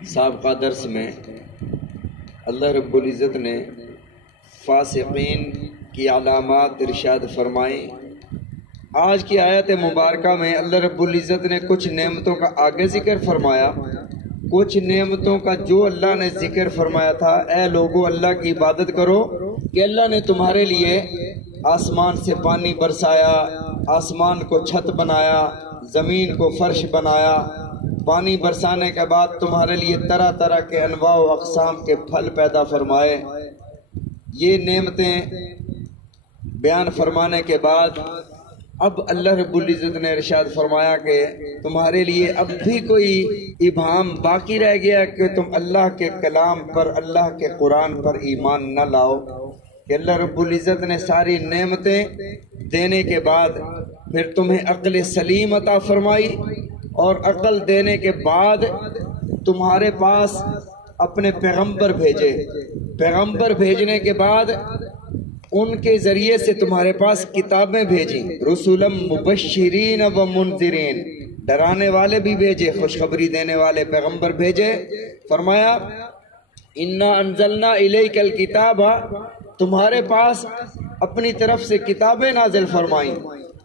سابقہ درس میں اللہ رب العزت نے فاسقین کی علامات ارشاد فرمائیں۔ آج کی آیت مبارکہ میں اللہ رب العزت نے کچھ نعمتوں کا آگے ذکر فرمایا، کچھ نعمتوں کا جو اللہ نے ذکر فرمایا تھا، اے لوگو اللہ کی عبادت کرو کہ اللہ نے تمہارے لیے آسمان سے پانی برسایا، آسمان کو چھت بنایا، زمین کو فرش بنایا، پانی برسانے کے بعد تمہارے لیے طرح طرح کے انواع و اقسام کے پھل پیدا فرمائے۔ یہ نعمتیں بیان فرمانے کے بعد اب اللہ رب العزت نے ارشاد فرمایا کہ تمہارے لیے اب بھی کوئی ابہام باقی رہ گیا کہ تم اللہ کے کلام پر، اللہ کے قرآن پر ایمان نہ لاؤ، کہ اللہ رب العزت نے ساری نعمتیں دینے کے بعد پھر تمہیں عقل سلیم عطا فرمائی، اور عقل دینے کے بعد تمہارے پاس اپنے پیغمبر بھیجے، پیغمبر بھیجنے کے بعد ان کے ذریعے سے تمہارے پاس کتابیں بھیجیں، رسولا مبشرین و منذرین، ڈرانے والے بھی بھیجے، خوشخبری دینے والے پیغمبر بھیجے۔ فرمایا انا انزلنا الیک الکتاب، تمہارے پاس اپنی طرف سے کتابیں نازل فرمائیں،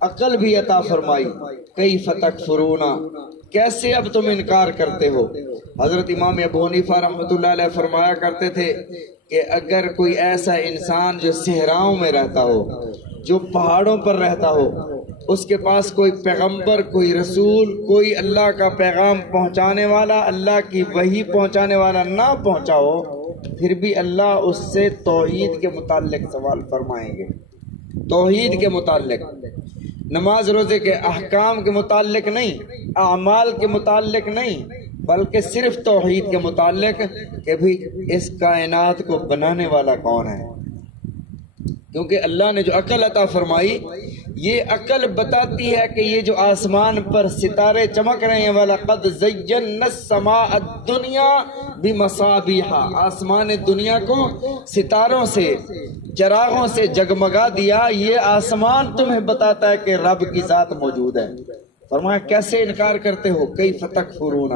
عقل بھی عطا فرمائی۔ کیف تکفرون، کیسے اب تم انکار کرتے ہو؟ حضرت امام ابو حنیفہ رحمۃ اللہ علیہ فرمایا کرتے تھے کہ اگر کوئی ایسا انسان جو صحراؤں میں رہتا ہو، جو پہاڑوں پر رہتا ہو، اس کے پاس کوئی پیغمبر، کوئی رسول، کوئی اللہ کا پیغام پہنچانے والا، اللہ کی وحی پہنچانے والا نہ پہنچا ہو، پھر بھی اللہ اس سے توحید کے متعلق سوال فرمائیں گے، توحید کے متعلق، نماز روزے کے احکام کے متعلق نہیں، اعمال کے متعلق نہیں، بلکہ صرف توحید کے متعلق کہ بھی اس کائنات کو بنانے والا کون ہے۔ کیونکہ اللہ نے جو عقل عطا فرمائی، یہ عقل بتاتی ہے کہ یہ جو آسمان پر ستارے چمک رہے ہیں، وَلَقَدْ زَيَّنَّا السَّمَاءَ الدُّنْيَا بِمَصَابِيحَ، آسمان دنیا کو ستاروں سے، چراغوں سے جگمگا دیا۔ یہ آسمان تمہیں بتاتا ہے کہ رب کی ذات موجود ہے۔ فرمایا کیسے انکار کرتے ہو؟ کیف تکفرون،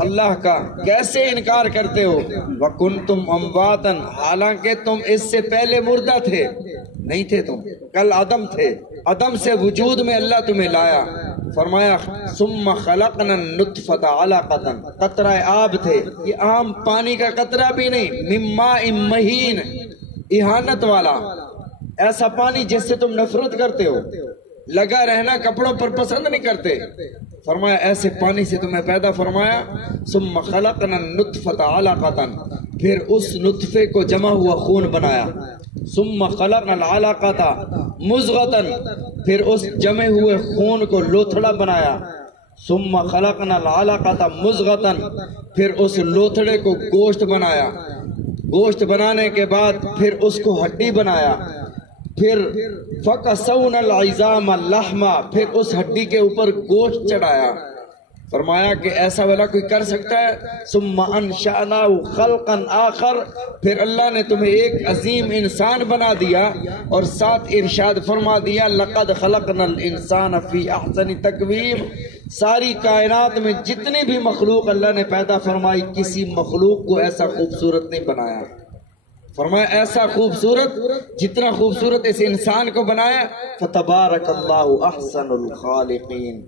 اللہ کا کیسے انکار کرتے ہو؟ وَكُنْتُمْ أَمْوَاتًا، حالانکہ تم اس سے پہلے مردہ تھے، نہیں تھے، تم کل عدم تھے، عدم سے وجود میں اللہ تمہیں لایا۔ فرمایا ثم خلقنا النطفة علقة، قطرہ آب تھے، یہ عام پانی کا قطرہ بھی نہیں، من ماء مہین، اہانت والا، ایسا پانی جس سے تم نفرت کرتے ہو، لگا رہنا کپڑوں پر پسند نہیں کرتے۔ فرمایا ایسے پانی سے تمہیں پیدا فرمایا۔ ثم خلقنا النطفة علقة، پھر اس نطفے کو جمع ہوا خون بنایا۔ ثم خلقنا العلقة مضغة، پھر اس جمع ہوئے خون کو لوتھڑا بنایا۔ ثم خلقنا العلقة مضغة، پھر اس لوتھڑے کو گوشت بنایا، گوشت بنانے کے بعد پھر اس کو ہڈی بنایا، پھر فَكَسَوْنَا الْعِظَامَ اللَّحْمَ، پھر اس ہڈی کے اوپر گوشت چڑھایا۔ فرمایا کہ ایسا والا کوئی کر سکتا ہے؟ ثُمَّ أَنشَأْنَاهُ خَلْقًا آخر، پھر اللہ نے تمہیں ایک عظیم انسان بنا دیا، اور ساتھ ارشاد فرما دیا لَقَدْ خَلَقْنَا الْإِنسَانَ فِي أَحْسَنِ تَقْوِيمٍ، ساری کائنات میں جتنی بھی مخلوق اللہ نے پیدا فرمائی، کسی مخلوق کو ایسا خوبصورت نہیں بنایا۔ فرمایا ایسا خوبصورت جتنا خوبصورت اس انسان کو بنایا۔ فتبارک اللہ احسن الخالقین،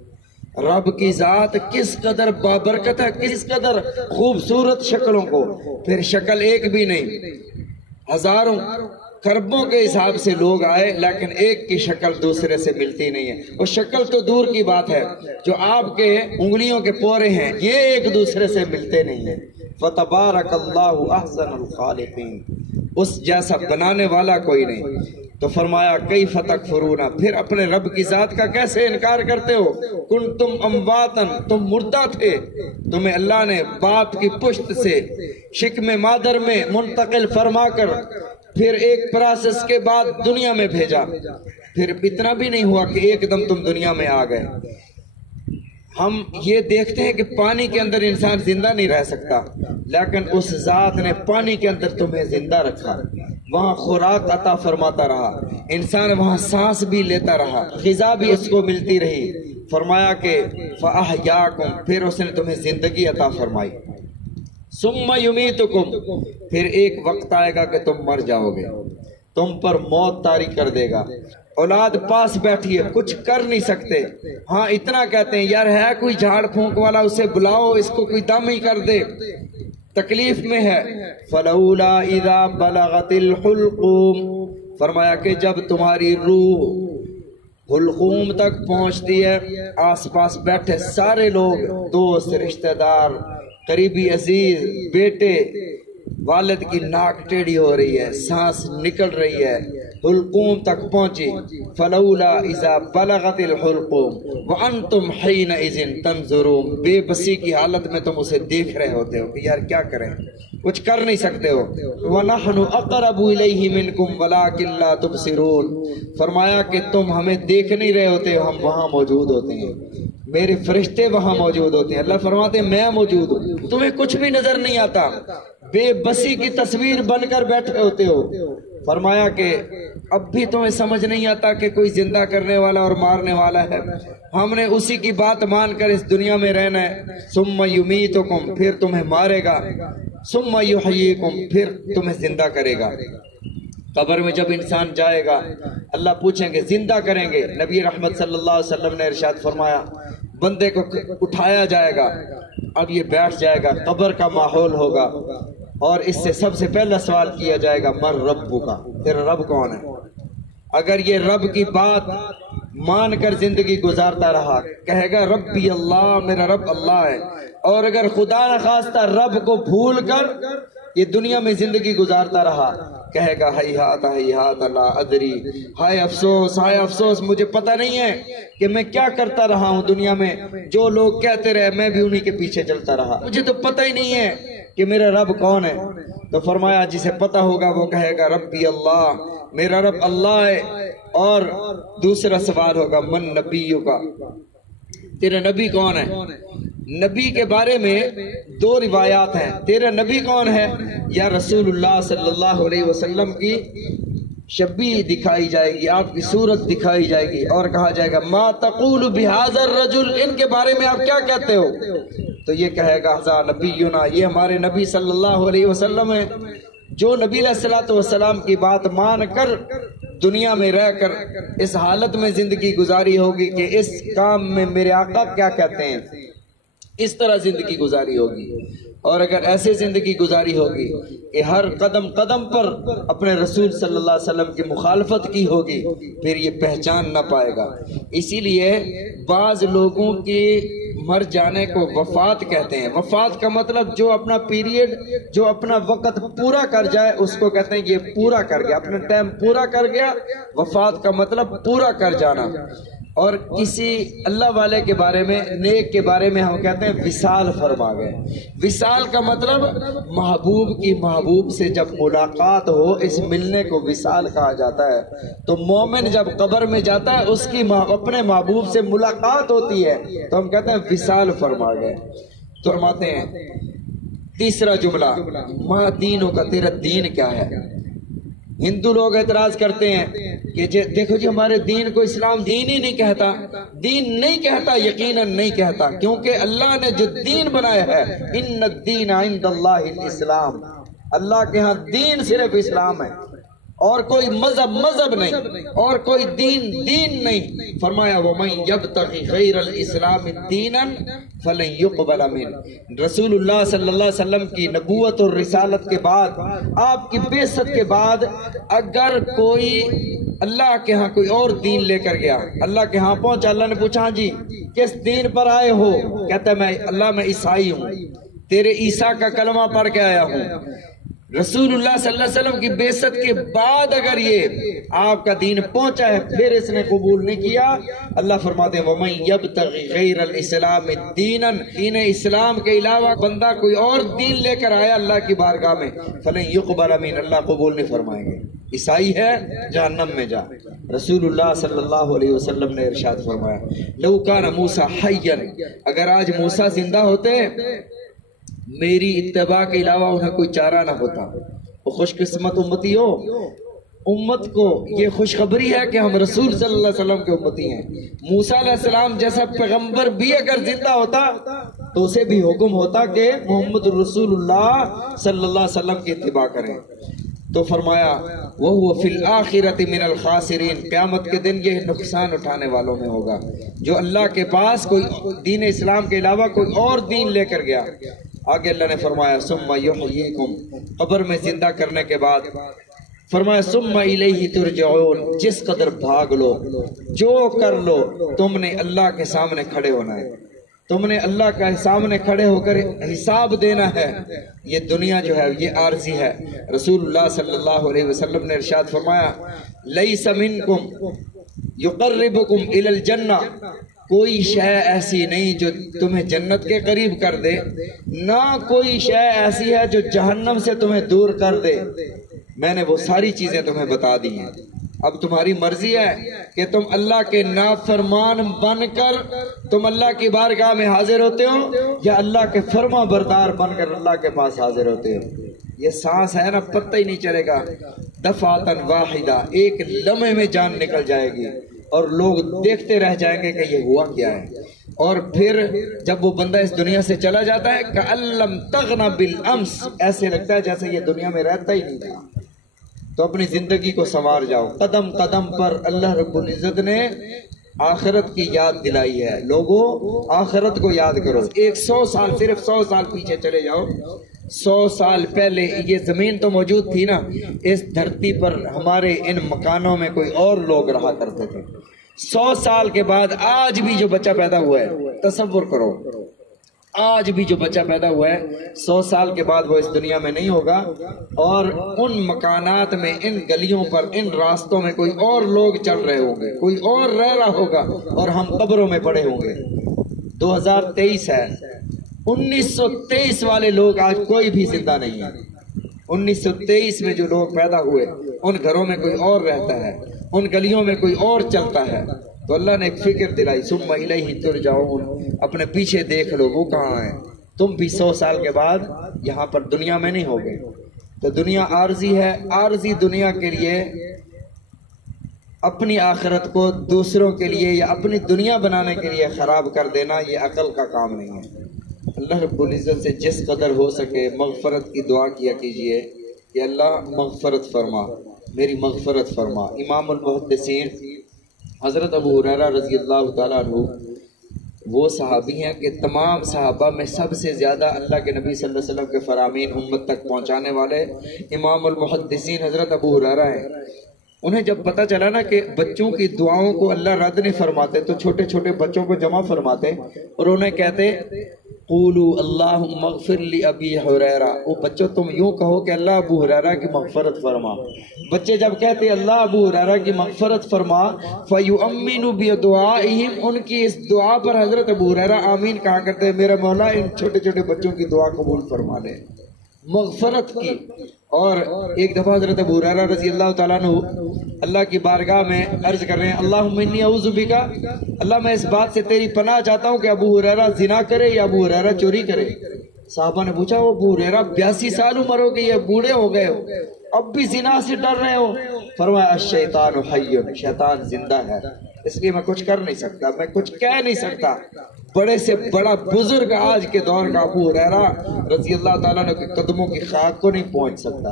رب کی ذات کس قدر بابرکت ہے، کس قدر خوبصورت شکلوں کو، پھر شکل ایک بھی نہیں، ہزاروں کروڑوں کے حساب سے لوگ آئے، لیکن ایک کی شکل دوسرے سے ملتی نہیں ہے۔ وہ شکل تو دور کی بات ہے، جو آپ کے انگلیوں کے پورے ہیں یہ ایک دوسرے سے ملتے نہیں ہیں۔ فتبارک اللہ احسن الخالقین، اس جیسا بنانے والا کوئی نہیں۔ تو فرمایا کیف تکفرون، پھر اپنے رب کی ذات کا کیسے انکار کرتے ہو؟ کنتم امواتا، تم مردہ تھے، تمہیں اللہ نے باپ کی پشت سے شکم مادر میں منتقل فرما کر پھر ایک پروسیس کے بعد دنیا میں بھیجا۔ پھر اتنا بھی نہیں ہوا کہ ایک دم تم دنیا میں آ گئے۔ ہم یہ دیکھتے ہیں کہ پانی کے اندر انسان زندہ نہیں رہ سکتا، لیکن اس ذات نے پانی کے اندر تمہیں زندہ رکھا، وہاں خوراک عطا فرماتا رہا، انسان وہاں سانس بھی لیتا رہا، غذا بھی اس کو ملتی رہی۔ فرمایا کہ فَأَحْيَاكُمْ، پھر اس نے تمہیں زندگی عطا فرمائی۔ ثم یمیتکم، پھر ایک وقت آئے گا کہ تم مر جاؤ گے، تم پر موت طاری کر دے گا۔ اولاد پاس بیٹھی ہے، کچھ کر نہیں سکتے، ہاں اتنا کہتے ہیں یار ہے کوئی جھاڑ پھونک والا، اسے بلاؤ، اس کو کوئی دم ہی کر دے، تکلیف میں ہے۔ فلولا اذا بلغت الحلقوم، فرمایا کہ جب تمہاری روح حلقوم تک پہنچتی ہے، آس پاس بیٹھے سارے لوگ، دوست، رشتہ دار، قریبی عزیز، بیٹے، والد کی ناک ٹیڑھی ہو رہی ہے، سانس نکل رہی ہے، حلقوم تک پہنچی۔ فلولا اذا بلغت الحلقوم وانتم حینئذ تنظرون، بے بسی کی حالت میں تم اسے دیکھ رہے ہوتے ہو کہ یار کیا کریں، کچھ کر نہیں سکتے ہو۔ وَنَحْنُ أَقْرَبُ إِلَيْهِ مِنْكُمْ وَلَٰكِن لَا تُبْصِرُونَ، فرمایا کہ تم ہمیں دیکھ نہیں رہے ہوتے، ہم وہاں موجود ہوتے ہیں، میرے فرشتے وہاں موجود ہوتے ہیں۔ اللہ فرماتے ہیں میں موجود ہوں، تمہیں کچھ بھی نظر نہیں آتا، بے بسی کی تصویر بن کر بیٹھے ہوتے ہو۔ فرمایا کہ اب بھی تمہیں سمجھ نہیں آتا کہ کوئی زندہ کرنے والا اور مارنے والا ہے، ہم نے اسی کی بات مان کر اس دنیا میں رہنا ہے۔ ثم یمیتکم، پھر تمہیں مارے گا، ثم یحییکم، پھر تمہیں زندہ کرے گا۔ قبر میں جب انسان جائے گا اللہ پوچھیں گے، زندہ کریں گے۔ نبی رحمت صلی اللہ علیہ وسلم نے ارشاد فرمایا بندے کو اٹھایا جائے گا، اب یہ بیٹھ جائے گا، قبر کا ماحول ہوگا، اور اس سے سب سے پہلا سوال کیا جائے گا من ربک کا، تیرا رب کون ہے؟ اگر یہ رب کی بات مان کر زندگی گزارتا رہا کہے گا ربی اللہ، میرا رب اللہ ہے، اور اگر خدا نخواستہ رب کو بھول کر یہ دنیا میں زندگی گزارتا رہا کہے گا ہیہات ہیہات لا ادری، ہائے افسوس مجھے پتہ نہیں ہے کہ میں کیا کرتا رہا ہوں دنیا میں، جو لوگ کہتے رہے میں بھی انہی کے پیچھے چلتا رہا، مجھے تو پتہ ہی نہیں ہے کہ میرا رب کون ہے۔ تو فرمایا جسے پتہ ہوگا وہ کہے گا ربی اللہ، میرا رب اللہ ہے۔ اور دوسرا سوال ہوگا من نبیوں کا، تیرا نبی کون ہے؟ نبی کے بارے میں دو روایات ہیں، تیرا نبی کون ہے؟ یا رسول اللہ صلی اللہ علیہ وسلم کی شبیہ دکھائی جائے گی، آپ کی صورت دکھائی جائے گی، اور کہا جائے گا ما تقول بہذا الرجل، ان کے بارے میں آپ کیا کہتے ہو؟ تو یہ کہے گا ذا نبینا، یہ ہمارے نبی صلی اللہ علیہ وسلم ہے، جو نبی علیہ الصلوۃ والسلام کی بات مان کر دنیا میں رہ کر اس حالت میں زندگی گزاری ہوگی کہ اس کام میں میرے آقا کیا کہتے ہیں، اس طرح زندگی گزاری ہوگی۔ اور اگر ایسے زندگی گزاری ہوگی کہ ہر قدم قدم پر اپنے رسول صلی اللہ علیہ وسلم کی مخالفت کی ہوگی پھر یہ پہچان نہ پائے گا۔ اسی لیے بعض لوگوں کی مر جانے کو وفات کہتے ہیں۔ وفات کا مطلب جو اپنا پیریڈ، جو اپنا وقت پورا کر جائے اس کو کہتے ہیں یہ پورا کر گیا، اپنا ٹائم پورا کر گیا۔ وفات کا مطلب پورا کر جانا۔ اور کسی اللہ والے کے بارے میں، نیک کے بارے میں ہم کہتے ہیں وصال فرما گئے۔ وصال کا مطلب محبوب کی محبوب سے جب ملاقات ہو، اس ملنے کو وصال کہا جاتا ہے۔ تو مومن جب قبر میں جاتا ہے اس کی اپنے محبوب سے ملاقات ہوتی ہے تو ہم کہتے ہیں وصال فرما گئے۔ تو فرماتے ہیں تیسرا جملہ ما دینوں کا، تیرا دین کیا ہے؟ ہندو لوگ اعتراض کرتے ہیں کہ دیکھو جی ہمارے دین کو اسلام دین ہی نہیں کہتا۔ دین نہیں کہتا، یقیناً نہیں کہتا، کیونکہ اللہ نے جو دین بنایا ہے ان الدین عند اللہ الاسلام، اللہ کے ہاں دین صرف اسلام ہے، اور کوئی مذہب نہیں، اور کوئی دین نہیں۔ فرمایا وَمَن يَبْتَغِ غَيْرَ الْإِسْلَامِ دِينًا فَلَن يُقْبَلَ مِنْهُ۔ رسول اللہ صلی اللہ علیہ وسلم کی نبوت اور رسالت کے بعد، آپ کی بعثت کے بعد، اگر کوئی اللہ کے ہاں کوئی اور دین لے کر گیا، اللہ کے ہاں پہنچا، اللہ نے پوچھا جی کس دین پر آئے ہو؟ کہتا ہے میں عیسائی ہوں، تیرے عیسیٰ کا کلمہ پڑھ کے آیا ہوں۔ رسول اللہ صلی اللہ علیہ وسلم کی بعثت کے بعد اگر یہ آپ کا دین پہنچا ہے پھر اس نے قبول نہیں کیا، اللہ فرماتے ہیں وَمَن يَبْتَغِ غَيْرَ الْإِسْلَامِ دِينًا، دین اسلام کے علاوہ بندہ کوئی اور دین لے کر آیا اللہ کی بارگاہ میں فَلَن يُقْبَلَ مِنْهُ، اللہ قبول نہیں فرمائیں گے۔ عیسائی ہے جہنم میں جا۔ رسول اللہ صلی اللہ علیہ وسلم نے ارشاد فرمایا لَوْ كَانَ مُوسَىٰ حَيًّا، اگر آج موسیٰ زندہ ہوتے میری اتباع کے علاوہ انہیں کوئی چارہ نہ ہوتا۔ وہ خوش قسمت امتی ہو، امت کو یہ خوشخبری ہے کہ ہم رسول صلی اللہ علیہ وسلم کے امتی ہیں۔ موسیٰ علیہ السلام جیسا پیغمبر بھی اگر زندہ ہوتا تو اسے بھی حکم ہوتا کہ محمد رسول اللہ صلی اللہ علیہ وسلم کی اتباع کریں۔ تو فرمایا وَهُوَ فِي الْآخِرَةِ مِنَ الْخَاسِرِينَ، قیامت کے دن یہ نقصان اٹھانے والوں میں ہوگا جو اللہ کے پاس کوئی دین اسلام کے علاوہ کوئی اور دین لے کر گیا۔ آگے اللہ نے فرمایا ثُمَّ يُحْيِيكُمْ، قبر میں زندہ کرنے کے بعد فرمایا ثُمَّ إِلَيْهِ تُرْجَعُونَ، جس قدر بھاگ لو، جو کر لو، تم نے اللہ کے سامنے کھڑے ہونا ہے، تم نے اللہ کا سامنے کھڑے ہو کر حساب دینا ہے۔ یہ دنیا جو ہے یہ عارضی ہے۔ رسول اللہ صلی اللہ علیہ وسلم نے ارشاد فرمایا لیس منکم یقربکم الی الجنہ، کوئی شے ایسی نہیں جو تمہیں جنت کے قریب کر دے، نہ کوئی شے ایسی ہے جو جہنم سے تمہیں دور کر دے۔ میں نے وہ ساری چیزیں تمہیں بتا دی ہیں، اب تمہاری مرضی ہے کہ تم اللہ کے نافرمان بن کر تم اللہ کی بارگاہ میں حاضر ہوتے ہو یا اللہ کے فرما بردار بن کر اللہ کے پاس حاضر ہوتے ہو۔ یہ سانس ہے نا، پتہ ہی نہیں چلے گا، دفعتاً واحدہ، ایک لمحے میں جان نکل جائے گی اور لوگ دیکھتے رہ جائیں گے کہ یہ ہوا کیا ہے۔ اور پھر جب وہ بندہ اس دنیا سے چلا جاتا ہے کأن لم تغن بالامس، ایسے لگتا ہے جیسے یہ دنیا میں رہتا ہی نہیں تھا۔ تو اپنی زندگی کو سنوار جاؤ، قدم قدم پر اللہ رب العزت نے آخرت کی یاد دلائی ہے۔ لوگوں آخرت کو یاد کرو، 100 سال، صرف 100 سال پیچھے چلے جاؤ۔ 100 سال پہلے یہ زمین تو موجود تھی نا، اس دھرتی پر ہمارے ان مکانوں میں کوئی اور لوگ رہا کرتے تھے۔ 100 سال کے بعد آج بھی جو بچہ پیدا ہوا ہے، تصور کرو، آج بھی جو بچہ پیدا ہوا ہے 100 سال کے بعد وہ اس دنیا میں نہیں ہوگا، اور ان مکانات میں، ان گلیوں پر، ان راستوں میں کوئی اور لوگ چل رہے ہوں گے، کوئی اور رہ رہا ہوگا، اور ہم قبروں میں پڑے ہوں گے۔ 2023 ہے، 1923 والے لوگ آج کوئی بھی زندہ نہیں ہے۔ 1923 میں جو لوگ پیدا ہوئے ان گھروں میں کوئی اور رہتا ہے، ان گلیوں میں کوئی اور چلتا ہے۔ تو اللہ نے ایک فکر دلائی ثم الیہ ترجعون، اپنے پیچھے دیکھ لو وہ کہاں ہے، تم بھی 100 سال کے بعد یہاں پر دنیا میں نہیں ہوگے۔ تو دنیا عارضی ہے، عارضی دنیا کے لیے اپنی آخرت کو دوسروں کے لیے یا اپنی دنیا بنانے کے لیے خراب کر دینا یہ عقل کا کام نہیں ہے۔ اللہ رب العزت سے جس قدر ہو سکے مغفرت کی دعا کیا کیجئے کہ اللہ مغفرت فرما، میری مغفرت فرما۔ امام المحدثین حضرت ابو ہریرہ رضی اللہ تعالیٰ عنہ وہ صحابی ہیں کہ تمام صحابہ میں سب سے زیادہ اللہ کے نبی صلی اللہ علیہ وسلم کے فرامین امت تک پہنچانے والے امام المحدثین حضرت ابو ہریرہ ہیں۔ انہیں جب پتہ چلا نا کہ بچوں کی دعاؤں کو اللہ رد نہیں فرماتے تو چھوٹے چھوٹے بچوں کو جمع فرماتے اور انہیں کہتے قولوا اللہم اغفر لی ابی ہریرہ، او بچوں تم یوں کہو کہ اللہ ابو ہریرہ کی مغفرت فرما۔ بچے جب کہتے اللہ ابو ہریرہ کی مغفرت فرما فیؤمن بدعائہم، ان کی اس دعا پر حضرت ابو ہریرہ آمین کہا کرتے میرا مولا ان چھوٹے چھوٹے بچوں کی دعا قبول فرما لے، مغفرت کی۔ اور ایک دفعہ حضرت ابو ہریرہ رضی اللہ تعالیٰ عنہ اللہ کی بارگاہ میں عرض کر رہے ہیں اللہم انی اعوذ بک، اللہ میں اس بات سے تیری پناہ چاہتا ہوں کہ ابو ہریرہ زنا کرے یا ابو ہریرہ چوری کرے۔ صحابہ نے پوچھا وہ ابو ہریرہ 82 سال عمر ہو گئی ہے، بوڑھے ہو گئے ہو، اب بھی زنا سے ڈر رہے ہو؟ فرمایا الشیطان حی، شیطان زندہ ہے، اس لیے میں کچھ کر نہیں سکتا، میں کچھ کہہ نہیں سکتا۔ بڑے سے بڑا بزرگ آج کے دور کا ابو ہریرہ رضی اللہ تعالیٰ عنہ کے قدموں کی خاک کو نہیں پہنچ سکتا۔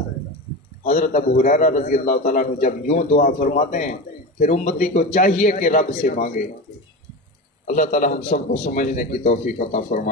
حضرت ابو ہریرہ رضی اللہ تعالیٰ عنہ جب یوں دعا فرماتے ہیں پھر امتی کو چاہیے کہ رب سے مانگے۔ اللہ تعالیٰ ہم سب کو سمجھنے کی توفیق عطا فرمائے۔